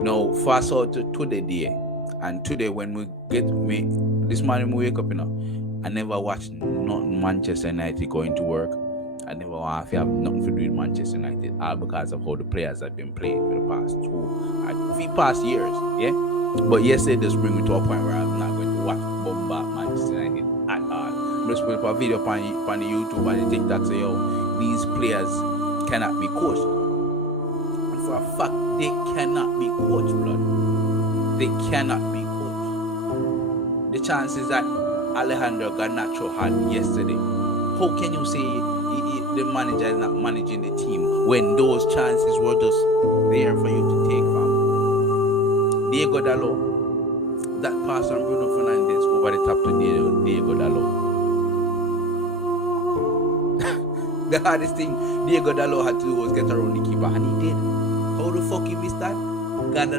Now, fast out to the day. And today, when this morning we wake up, I never watched nothing Manchester United going to work. I never want to have nothing to do with Manchester United, all because of how the players have been playing for the past past years, yeah. But yesterday just bring me to a point where I'm not going to watch Bomba Manchester United at all. I'm just putting up a video on the YouTube and the TikTok say, yo, these players cannot be coached. And for a fact, they cannot be coached, blood. They cannot be coached. The chances that Alejandro Garnacho had yesterday, how can you say the manager is not managing the team when those chances were just there for you to take from? Diego Dalot, that pass on Bruno Fernandes over the top to Diego Dalot. The hardest thing Diego Dalot had to do was get around the keeper, and he did. How the fuck he missed that? God